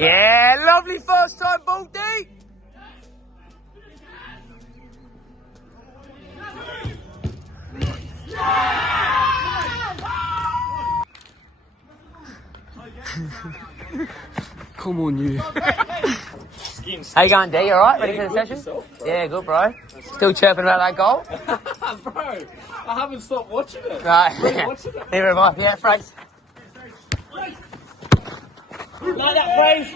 Yeah, lovely first time ball D. Come on, you. How you going, D? You alright? Ready for the session? Yeah, good, bro. Still chirping about that goal? Bro, I haven't stopped watching it. Right. Neither am I. Yeah, phrase. Like that phrase.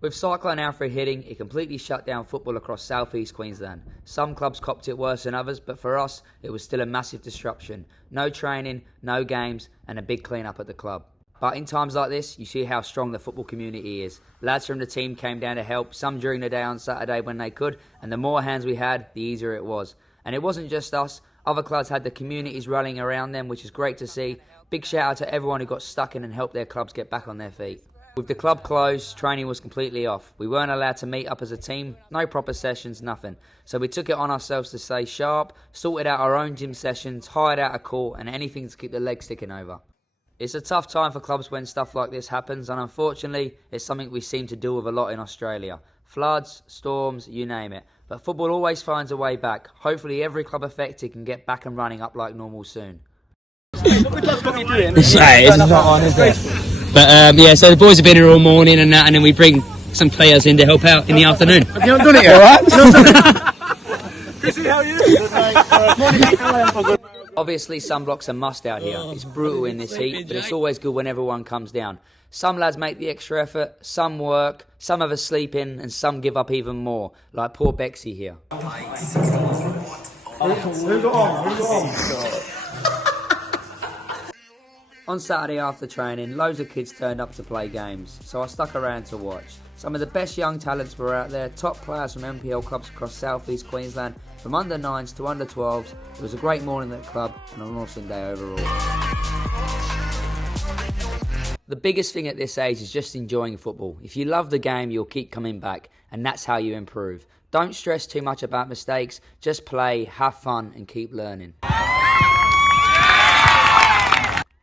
With Cyclone Alfred hitting, it completely shut down football across southeast Queensland. Some clubs copped it worse than others, but for us, it was still a massive disruption. No training, no games, and a big clean-up at the club. But in times like this, you see how strong the football community is. Lads from the team came down to help, some during the day on Saturday when they could, and the more hands we had, the easier it was. And it wasn't just us. Other clubs had the communities rallying around them, which is great to see. Big shout out to everyone who got stuck in and helped their clubs get back on their feet. With the club closed, training was completely off. We weren't allowed to meet up as a team, no proper sessions, nothing. So we took it on ourselves to stay sharp, sorted out our own gym sessions, hired out a court and anything to keep the legs sticking over. It's a tough time for clubs when stuff like this happens, and unfortunately, it's something we seem to deal with a lot in Australia. Floods, storms, you name it. But football always finds a way back. Hopefully every club affected can get back and running up like normal soon. It's not on, is it? But yeah, so the boys have been here all morning and that, and then we bring some players in to help out in the afternoon. Have you not done it yet? Alright? Chrissy, how are you? Obviously, sunblock's a must out here. It's brutal in this heat, but it's always good when everyone comes down. Some lads make the extra effort, some work, some have a sleep in, and some give up even more, like poor Bexy here. On Saturday after training, loads of kids turned up to play games, so I stuck around to watch. Some of the best young talents were out there, top players from NPL clubs across southeast Queensland, from under 9s to under 12s. It was a great morning at the club and an awesome day overall. The biggest thing at this age is just enjoying football. If you love the game, you'll keep coming back, and that's how you improve. Don't stress too much about mistakes, just play, have fun and keep learning.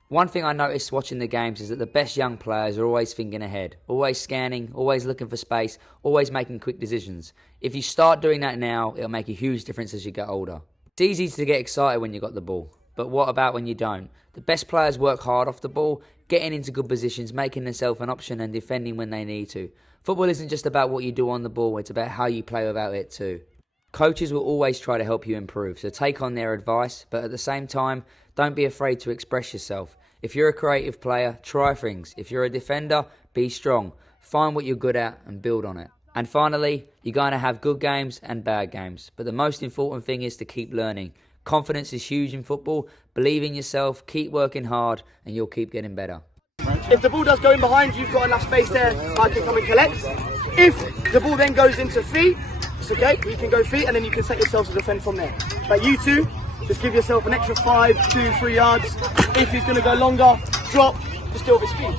One thing I noticed watching the games is that the best young players are always thinking ahead, always scanning, always looking for space, always making quick decisions. If you start doing that now, it'll make a huge difference as you get older. It's easy to get excited when you got the ball, but what about when you don't? The best players work hard off the ball, getting into good positions, making themselves an option and defending when they need to. Football isn't just about what you do on the ball, it's about how you play without it too. Coaches will always try to help you improve, so take on their advice, but at the same time, don't be afraid to express yourself. If you're a creative player, try things. If you're a defender, be strong. Find what you're good at and build on it. And finally, you're going to have good games and bad games. But the most important thing is to keep learning. Confidence is huge in football. Believe in yourself, keep working hard, and you'll keep getting better. If the ball does go in behind, you've got enough space there, I can come and collect. If the ball then goes into feet, it's okay, you can go feet and then you can set yourself to defend from there. But you two, just give yourself an extra 5, 2, 3 yards. If he's going to go longer, drop, just do it with speed.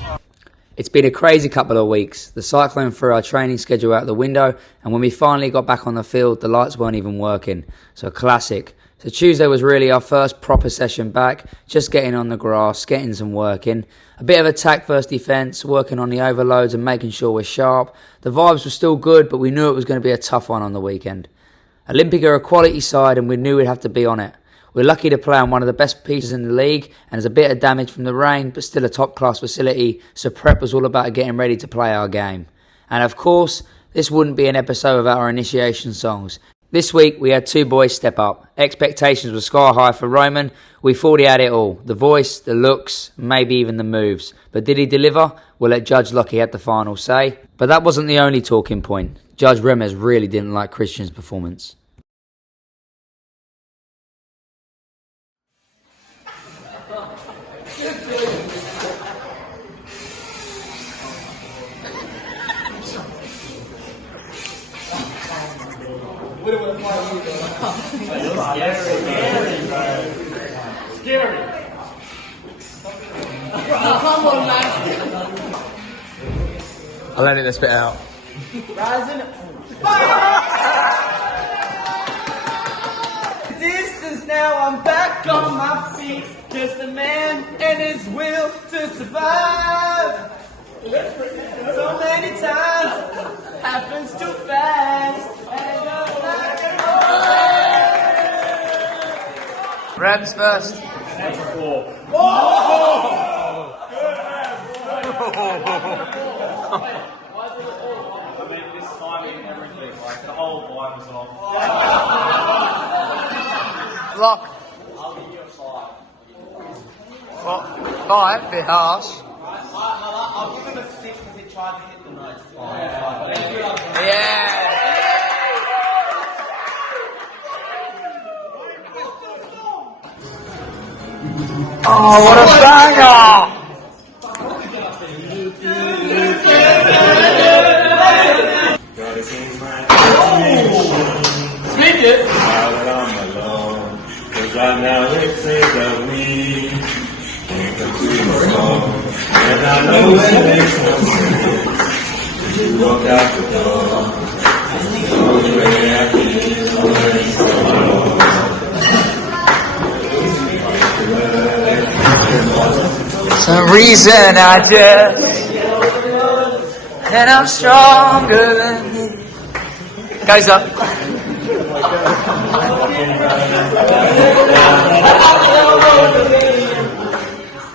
It's been a crazy couple of weeks. The Cyclone threw our training schedule out the window, and when we finally got back on the field, the lights weren't even working. So classic. So Tuesday was really our first proper session back, just getting on the grass, getting some work in. A bit of attack versus defence, working on the overloads and making sure we're sharp. The vibes were still good, but we knew it was going to be a tough one on the weekend. Olympic are a quality side, and we knew we'd have to be on it. We're lucky to play on one of the best pitches in the league, and there's a bit of damage from the rain, but still a top-class facility, so prep was all about getting ready to play our game. And of course, this wouldn't be an episode without our initiation songs. This week, we had 2 boys step up. Expectations were sky high for Roman. We thought he had it all. The voice, the looks, maybe even the moves. But did he deliver? We'll let Judge Lockie have the final say. But that wasn't the only talking point. Judge Remez really didn't like Christian's performance. I'll let it spit out. Distance now, I'm back on my feet. Just a man and his will to survive. So many times, happens too fast. Rams first. I mean, this timing and everything, like the whole vibe was off. Block. I'll give you a 5. Well, 5, bit harsh. I'll give him a 6 because he tried to hit the notes. Yeah. Oh, what a banger! Speak it! Now that I'm alone, 'cause right now it says that we can't complete the song. And I know it makes no sense. You walk out the door, the only way I can already so long. Some reason I just, and I'm stronger than you. Goes up.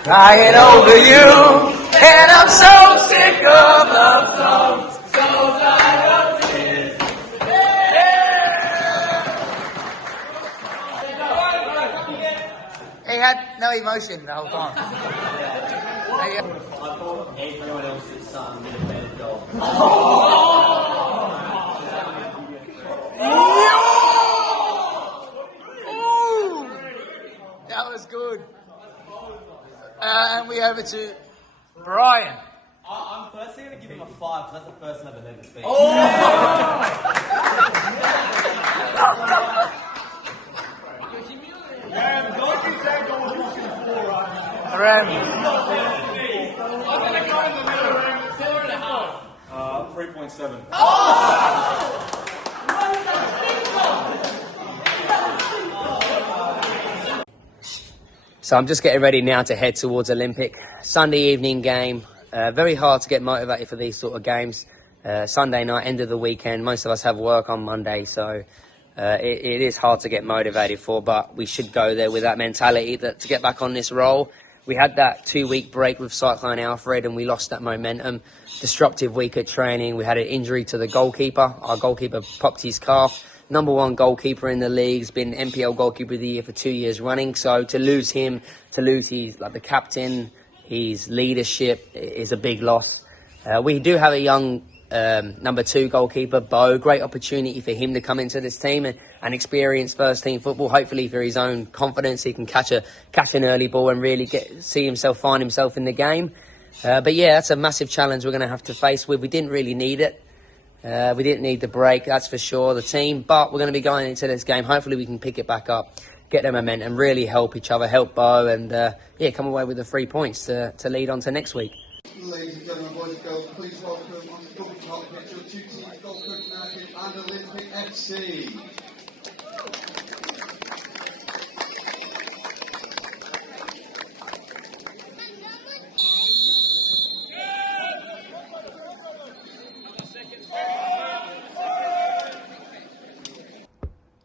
Crying over you, and I'm so sick of love songs. He had no emotion the whole time. I thought everyone else had something with a better job. That was good. And we over to Brian. I'm personally going to give him a 5 because that's the first time I've ever seen. Ram. 3.7. So I'm just getting ready now to head towards Olympic. Sunday evening game. Very hard to get motivated for these sort of games. Sunday night, end of the weekend. Most of us have work on Monday, so it is hard to get motivated for, but we should go there with that mentality that to get back on this roll. We had that 2-week break with Cyclone Alfred and we lost that momentum. Disruptive week at training. We had an injury to the goalkeeper. Our goalkeeper popped his calf. Number 1 goalkeeper in the league. He's been NPL goalkeeper of the year for 2 years running. So to lose him, to lose his the captain, his leadership is a big loss. We do have a young number 2 goalkeeper, Bo. Great opportunity for him to come into this team and experience first team football. Hopefully for his own confidence, he can catch an early ball and really find himself in the game. But yeah, that's a massive challenge we're going to have to face with. We didn't really need it. We didn't need the break, that's for sure, the team. But we're going to be going into this game. Hopefully we can pick it back up, get the momentum, really help each other, help Bo, and come away with the 3 points to lead on to next week. Ladies and gentlemen, boys and girls, please welcome on the double top pitch your 2 teams, Golf Copenhagen and Olympic FC.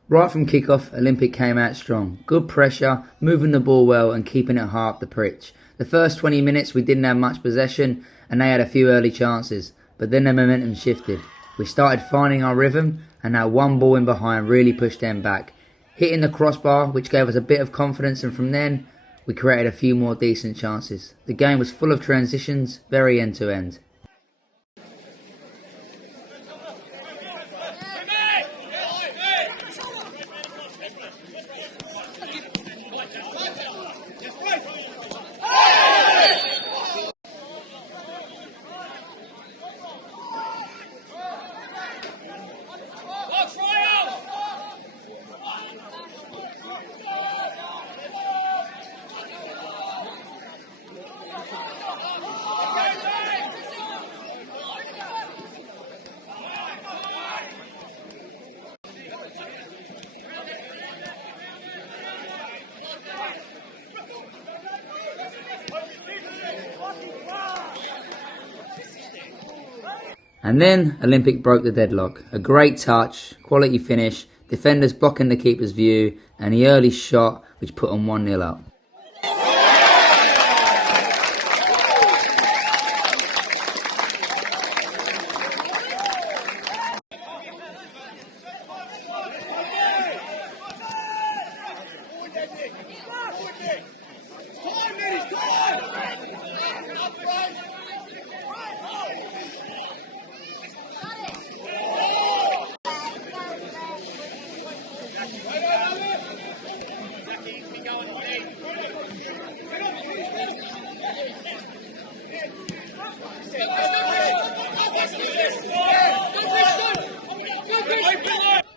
Right from kickoff, Olympic came out strong. Good pressure, moving the ball well and keeping it high up the pitch. The first 20 minutes we didn't have much possession and they had a few early chances, but then the momentum shifted. We started finding our rhythm and that one ball in behind really pushed them back. Hitting the crossbar, which gave us a bit of confidence, and from then we created a few more decent chances. The game was full of transitions, very end to end. And then Olympic broke the deadlock. A great touch, quality finish, defenders blocking the keeper's view, and the early shot which put them 1-0 up.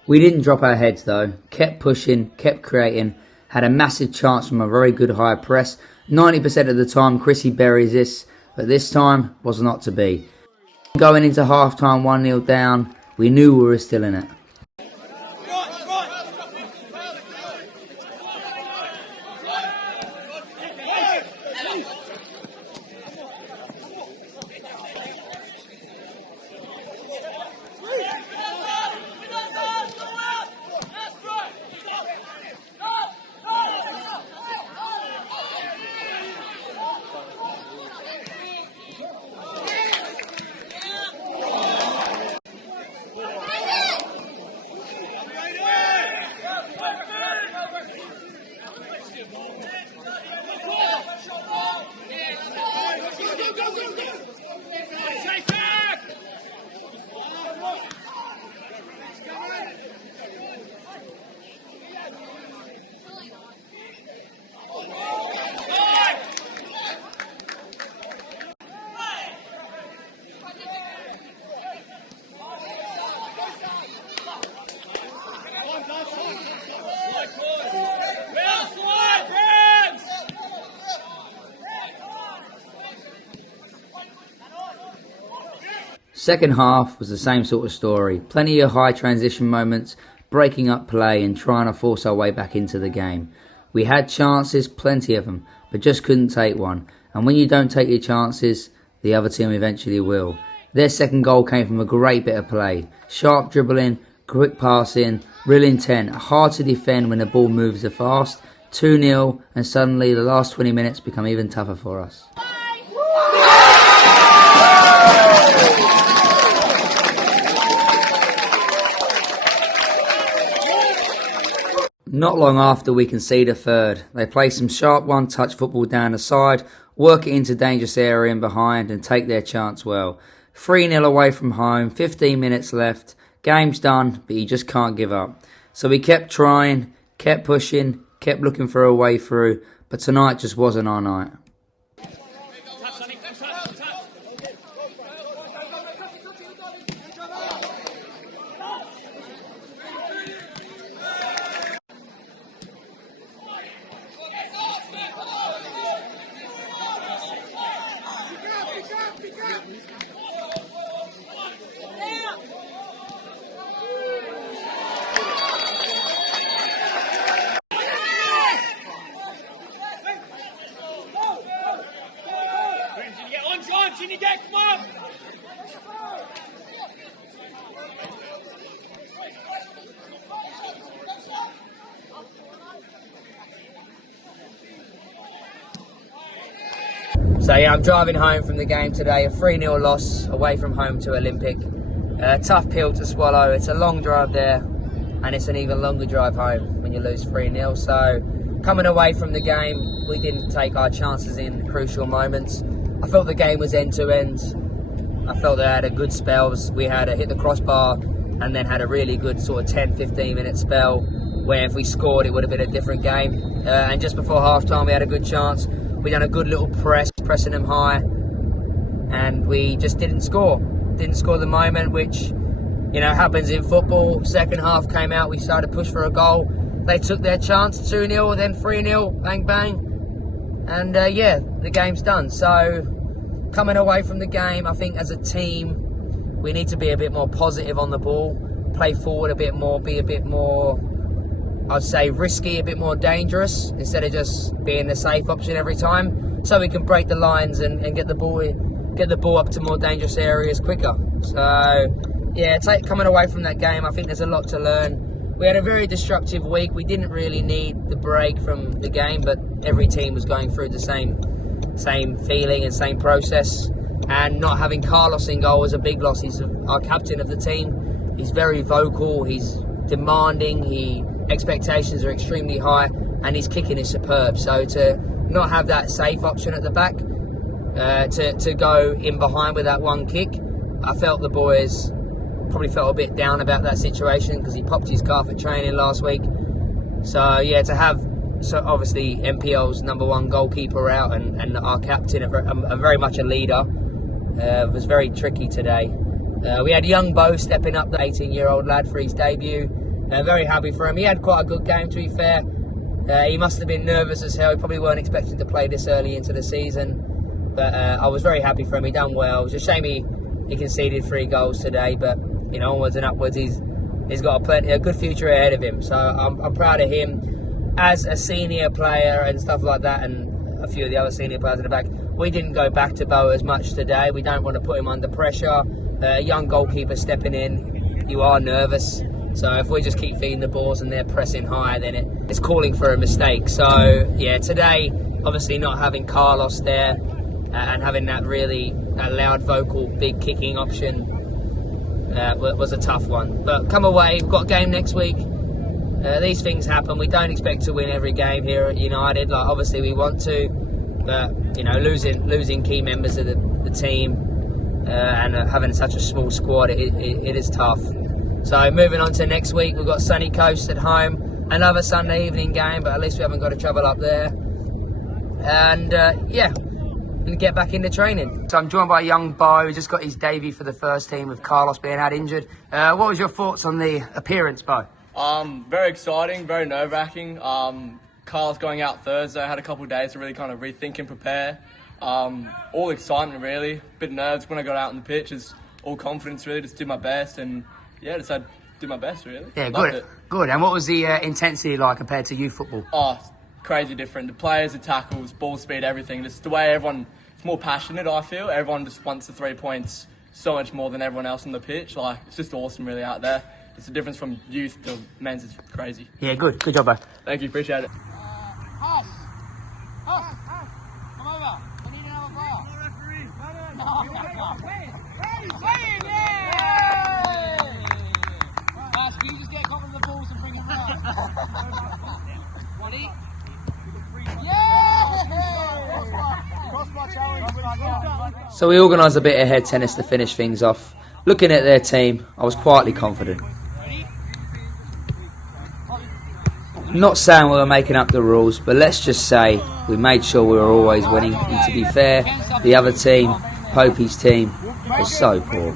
We didn't drop our heads though, kept pushing, kept creating, had a massive chance from a very good high press. 90% of the time Chrissy buries this, but this time was not to be. Going into half time 1-0 down, we knew we were still in it. Second half was the same sort of story. Plenty of high transition moments, breaking up play and trying to force our way back into the game. We had chances, plenty of them, but just couldn't take one. And when you don't take your chances, the other team eventually will. Their second goal came from a great bit of play. Sharp dribbling, quick passing, real intent, hard to defend when the ball moves so fast. 2-0, and suddenly the last 20 minutes become even tougher for us. Not long after we concede a third, they play some sharp one-touch football down the side, work it into dangerous area in behind and take their chance well. 3-0 away from home, 15 minutes left, game's done, but you just can't give up. So we kept trying, kept pushing, kept looking for a way through, but tonight just wasn't our night. So yeah, I'm driving home from the game today, a 3-0 loss away from home to Olympic. Tough pill to swallow, it's a long drive there, and it's an even longer drive home when you lose 3-0. So coming away from the game, we didn't take our chances in crucial moments. I felt the game was end to end. I felt they had a good spells. We had a hit the crossbar and then had a really good sort of 10-15 minute spell where if we scored it would have been a different game. And just before half time we had a good chance. We done a good little press, pressing them high, and we just didn't score. Didn't score the moment, which, you know, happens in football. Second half came out, we started to push for a goal. They took their chance, 2-0, then 3-0, bang bang. And yeah, the game's done. So coming away from the game, I think as a team, we need to be a bit more positive on the ball, play forward a bit more, be a bit more, I'd say, risky, a bit more dangerous, instead of just being the safe option every time, so we can break the lines and get the ball get the ball up to more dangerous areas quicker. So, yeah, coming away from that game, I think there's a lot to learn. We had a very disruptive week. We didn't really need the break from the game, but every team was going through the same feeling and same process. And not having Carlos in goal was a big loss. He's our captain of the team. He's very vocal. He's demanding. Expectations are extremely high, and his kicking is superb. So to not have that safe option at the back, to go in behind with that one kick, I felt the boys probably felt a bit down about that situation because he popped his calf at training last week. So yeah, to have obviously NPL's #1 goalkeeper out and our captain, a very much a leader, was very tricky today. We had young Bo stepping up, the 18-year-old lad, for his debut. Very happy for him. He had quite a good game, to be fair. He must have been nervous as hell. He probably weren't expecting to play this early into the season. But I was very happy for him. He done well. It was a shame he conceded 3 goals today. But, you know, onwards and upwards, he's got a good future ahead of him. So I'm proud of him as a senior player and stuff like that, and a few of the other senior players in the back. We didn't go back to Bo as much today. We don't want to put him under pressure. A young goalkeeper stepping in, you are nervous. So if we just keep feeding the balls and they're pressing high, then it's calling for a mistake. So yeah, today, obviously not having Carlos there and having that loud vocal, big kicking option was a tough one. But come away, we've got a game next week. These things happen. We don't expect to win every game here at United. Like, obviously we want to, but you know, losing key members of the team and having such a small squad, it is tough. So moving on to next week, we've got Sunny Coast at home, another Sunday evening game, but at least we haven't got to travel up there. And yeah, and get back into training. So I'm joined by young Bo, who just got his debut for the first team with Carlos being out injured. What was your thoughts on the appearance, Bo? Very exciting, very nerve-wracking. Carlos going out Thursday. I had a couple of days to really kind of rethink and prepare. All excitement, really. Bit nerves when I got out on the pitch. It's all confidence, really. Just did my best, and yeah, just had to do my best, really. Yeah, good. And what was the intensity like compared to youth football? Oh, crazy different. The players, the tackles, ball speed, everything. Just the way everyone, it's more passionate, I feel. Everyone just wants the 3 points so much more than everyone else on the pitch. Like, it's just awesome, really, out there. It's the difference from youth to men's is crazy. Yeah, good job, Bo. Thank you, appreciate it. Come over. We need another player. No referee. Can you just get a couple of the balls and bring it round? Ready? Yeah! So we organised a bit of head tennis to finish things off. Looking at their team, I was quietly confident. Not saying we were making up the rules, but let's just say we made sure we were always winning. And to be fair, the other team, Popey's team, was so poor.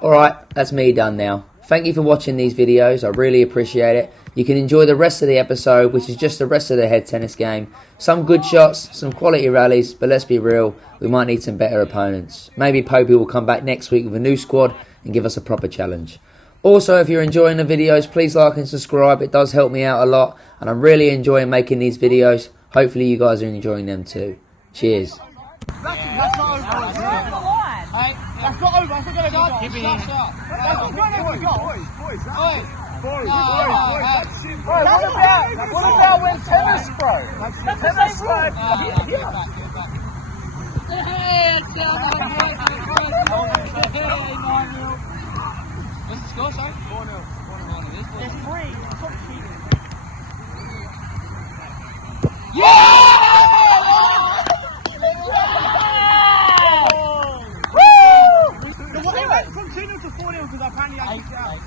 Alright, that's me done now. Thank you for watching these videos, I really appreciate it. You can enjoy the rest of the episode, which is just the rest of the head tennis game. Some good shots, some quality rallies, but let's be real, we might need some better opponents. Maybe Popey will come back next week with a new squad and give us a proper challenge. Also, if you're enjoying the videos, please like and subscribe. It does help me out a lot, and I'm really enjoying making these videos. Hopefully you guys are enjoying them too. Cheers. That's not over. That's not over. That's not going to go. Keep it in. That's not going to go. Boys. What about when tennis, bro? That's tennis, What's the score, sorry? 4-0. There's 3. Stop cheating. Yeah! Woo! From 2-0 to 4-0 because apparently I kicked out.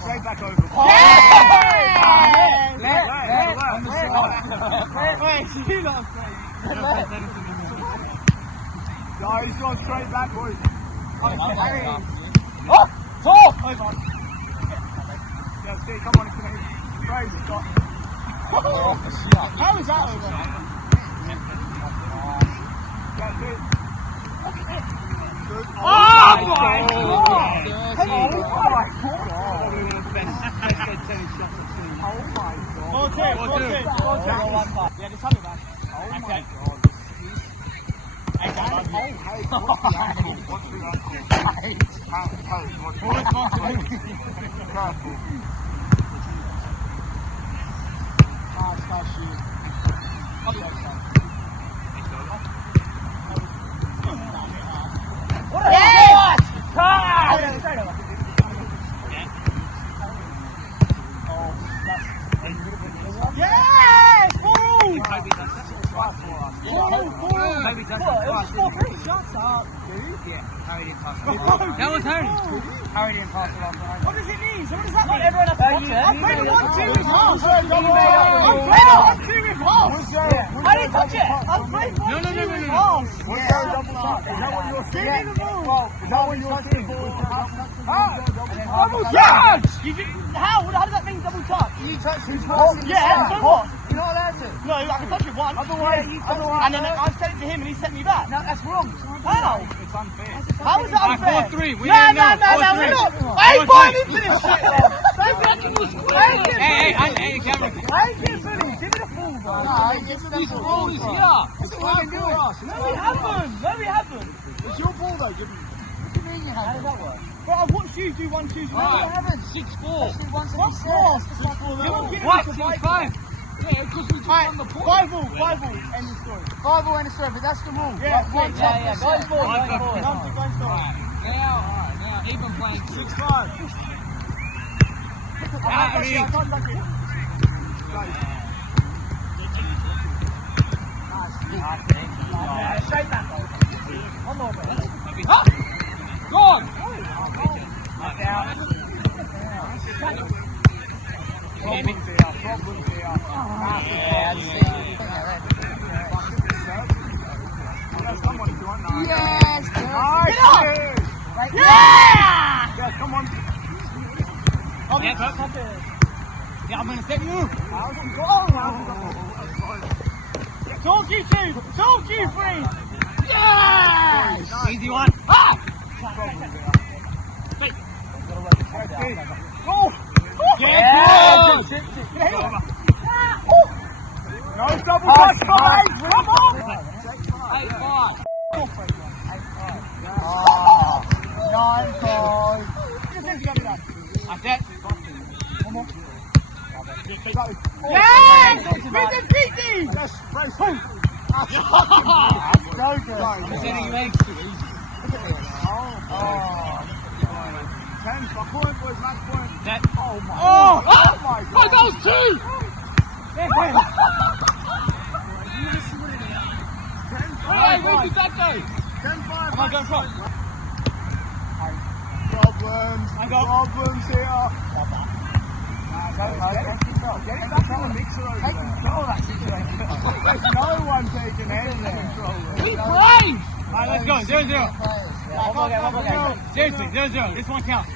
Straight back over. Wait, you lot straight. No, he's gone straight back, boys. Oh! Talk! Yeah, see, come on, it's going to hit. Crazy, Scott. How is that over? Oh my God! Oh my God! Yeah, just tell me, man. Oh my God. Hey, Dad. Hey, what's the angle? What's the angle? Hey, what's the angle? Careful. Nice shoot. I'll be okay. What a shot! Yes! Ball! Maybe that's it. Shut up, dude. Yeah, Harry didn't pass it. That was Harry. Harry didn't pass it last night. What does it mean? So what does that mean? Everyone has to watch it. I'm playing 1-2 with Paul. I'm playing 1-2 with Paul. I didn't touch it. I'm playing 1-2 with Paul. What's that double touch? Is that what you're saying? Give me the ball. Is that what you're saying? Double touch! How? How does that mean double touch? You touch his ball. Yeah, so what? You're not allowed to. No, I can touch it once. Otherwise, and then I sent it to him and he sent me back. no, that's wrong. How? It's unfair. How is that unfair? 4-3. We No, ain't no, know. no, no, 4-3. we're not. I ain't buying into this shit. Hey, Cameron. I ain't getting bullied. Give me the ball, bro. No, it's the ball is here. It's what we do. No, we haven't. No, we haven't. It's your ball though. Give me. What do you mean you haven't? How does that work? Bro, I watched you do 1-2. No, you haven't. 6-4. What for? 6-4. What? 6-5. Yeah, because we just won the point. 5-5, end of story. 5-all end of story, but that's the rule. Yeah, Like, yeah. Going forward, Right, going forward. Now, even playing 6-5. Harry. I can't touch it. Straight back, though. One more, bro. Gone. Problems here. Problems here. Yes, come on if you want now. Yes! Nice! Yeah! Yes, come on. Yeah, I'm going to set you. Talk you two! Talk you three! Yes! Easy one. Ah! Oh! Yeah! No double touch, guys! Come on! 8-5. 9-5. That's it. Yes! With the Pete! Yes, brace. That's so good. I'm sending you eggs. 10 for point, boys, match point. That. Oh my Oh! God. Oh my Oh, God. that was 2! Hey, where did that go? 10-5. Am I going front? Problems. I got- Problems here. Get it back on the mixer over there. There's no one taking any control. We brave! Alright, let's go. 0-0. One more game. Seriously, 0-0. This one counts.